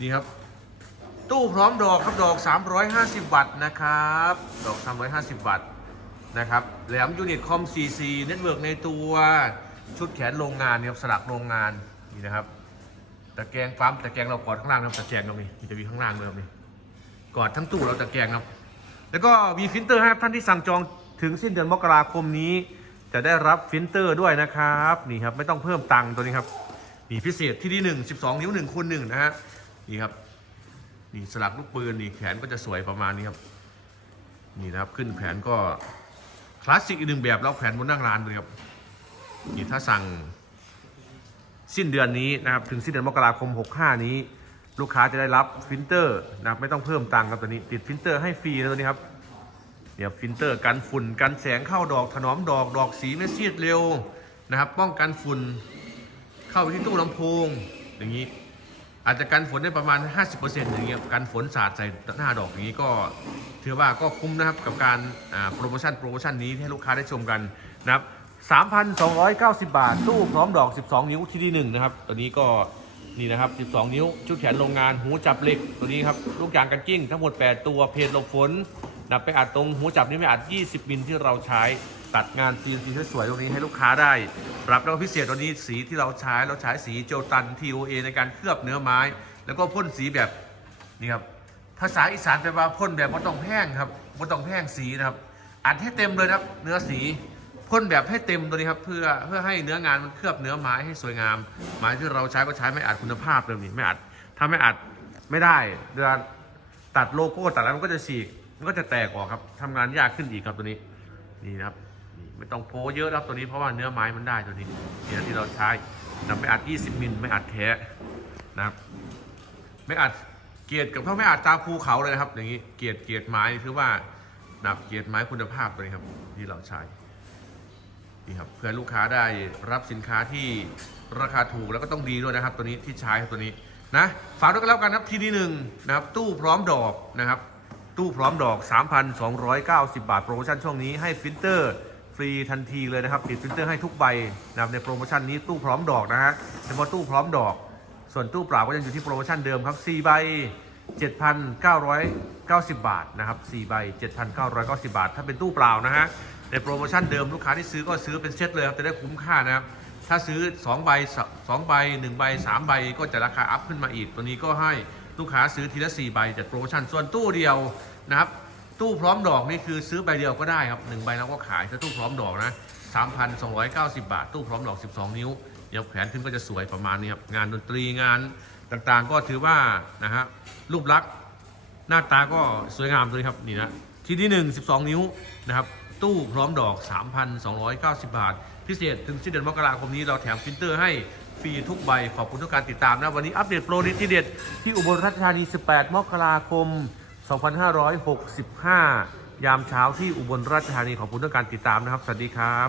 นี่ครับ ตู้พร้อมดอกครับดอก 350 วัตต์นะครับ ดอก 350 วัตต์นะครับแหลมยูนิตคอม CC เน็ตเวิร์กในตัวชุดแขนโรงงานเนี่ยครับสลักโรงงานนี่นะครับตะแกรงปั๊มตะแกรงเรากอดข้างล่างนะครับตะแกรงเรามีมันจะมีข้างล่างเลยครับนี่กอดทั้งตู้เราตะแกรงครับ แล้วก็มีฟิลเตอร์ให้ครับท่านที่สั่งจองถึงสิ้นเดือนมกราคมนี้ จะได้รับฟิลเตอร์ด้วยนะครับนี่ครับไม่ต้องเพิ่มตังค์ตัวนี้ครับนี่พิเศษที่ที่หนึ่งสิบสองนิ้วหนึ่งคูณหนึ่งนะฮะ นี่ครับ นี่สลักลูกปืนนี่แขนก็จะสวยประมาณนี้ครับ นี่นะครับขึ้นแผนก็คลาสสิกอีกหนึ่งแบบแล้วแผนบนนั่งร้านเลยครับ นี่ถ้าสั่งสิ้นเดือนนี้นะครับถึงสิ้นเดือนมกราคม 65 นี้ ลูกค้าจะได้รับฟิลเตอร์นะครับไม่ต้องเพิ่มตังค์ครับตัวนี้ ติดฟิลเตอร์ให้ฟรีนะตัวนี้ครับเนี่ยฟิลเตอร์กันฝุ่นกันแสงเข้าดอกถนอมดอกดอกสีไม่ซีดเร็วนะครับ ป้องกันฝุ่นเข้าไปที่ตู้ลำโพงอย่างนี้ อาจจะกันฝนได้ประมาณ 50%อย่างเงี้ยกันฝนสาดใส่หน้าดอกอย่างนี้ก็ถือว่าก็คุ้มนะครับกับการโปรโมชั่นโปรโมชั่นนี้ให้ลูกค้าได้ชมกันนะครับ3,290 บาท ตู้พร้อมดอก 12 นิ้วที่ที่หนึ่งนะครับ ตัวนี้ก็นี่นะครับ 12 นิ้ว ชุดแขนโรงงาน หูจับเหล็ก ตัวนี้ครับ ลูกยางกันกิ้ง ทั้งหมด 8 ตัว เพจหลบฝนนะไปอัดตรงหูจับนี้ไม่อัด 20 มิลที่เราใช้ ตัดงาน CNC สวยๆตรงนี้ให้ลูกค้าได้ปรับแล้วก็พิเศษตัวนี้สีที่เราใช้เราใช้สีโจตัน TOA ในการเคลือบเนื้อไม้ แล้วก็พ่นสีแบบนี่ครับภาษาอีสานแปลว่าพ่นแบบไม่ต้องแห้งครับไม่ต้องแห้งสีนะครับอัดให้เต็มเลยครับเนื้อสีพ่นแบบให้เต็มตัวนี้ครับเพื่อเพื่อให้เนื้องานมันเคลือบเนื้อไม้ให้สวยงาม ไม้ที่เราใช้ก็ใช้ไม่อัดคุณภาพเลยนี่ไม่อัดถ้าไม่อัดไม่ได้เวลาตัดโลโก้ตัดแล้วมันก็จะฉีกมันก็จะแตกออกครับทำงานยากขึ้นอีกครับตัวนี้นี่นะครับ ไม่ต้องโพเยอะครับตัวนี้เพราะว่าเนื้อไม้มันได้ตัวนี้เนี่ยที่เราใช้นำไม่อัด 20 มิลไม่อัดแท้นะครับ ไม่อัดเกียรติกับเท่าไม่อัดตาภูเขาเลยนะครับ อย่างนี้เกียรติเกียรติไม้ถือว่านับเกียรติไม้คุณภาพเลยครับ ที่เราใช้นี่ครับเพื่อลูกค้าได้รับสินค้าที่ราคาถูกแล้วก็ต้องดีด้วยนะครับ ตัวนี้ที่ใช้ครับตัวนี้นะฝากด้วยกันแล้วกันครับที่ที่หนึ่งนะครับ ตู้พร้อมดอกนะครับ ตู้พร้อมดอก 3,290 บาทโปรโมชั่นช่วงนี้ให้ฟิลเตอร์ ฟรีทันทีเลยนะครับติดฟิลเตอร์ให้ทุกใบนะครับในโปรโมชั่นนี้ตู้พร้อมดอกนะฮะเฉพาะตู้พร้อมดอก ส่วนตู้เปล่าก็ยังอยู่ที่โปรโมชั่นเดิมครับ4ใบ7,990 บาทนะครับ4ใบ7,990 บาท ถ้าเป็นตู้เปล่านะฮะในโปรโมชั่นเดิมลูกค้าที่ซื้อก็ซื้อเป็นเซตเลยครับจะได้คุ้มค่านะครับถ้าซื้อ2ใบ2ใบ1ใบ3ใบก็จะราคาอัพขึ้นมาอีกตัวนี้ก็ให้ลูกค้าซื้อทีละ4ใบจัดโปรโมชั่นส่วนตู้เดียวนะครับ ตู้พร้อมดอกนี่คือซื้อใบเดียวก็ได้ครับ1ใบเราก็ขายถ้าตู้พร้อมดอกนะ3,290 บาท ตู้พร้อมดอก 12 นิ้ว เดี๋ยวแขวนขึ้นก็จะสวยประมาณนี้ครับ งานดนตรีงานต่างๆ ก็ถือว่านะฮะรูปลักษณ์หน้าตาก็สวยงามเลยครับนี่นะที่ที่ 1 12 นิ้วนะครับตู้พร้อมดอก 3,290 บาท พิเศษถึงสิ้นเดือนมกราคมนี้เราแถมฟิลเตอร์ให้ฟรีทุกใบขอบคุณทุกการติดตามนะวันนี้อัปเดตโปรดีที่เด็ดที่อุบลราชธานี 18 มกราคม 2565 ยามเช้าที่อุบลราชธานีขอบคุณทุกการติดตามนะครับ สวัสดีครับ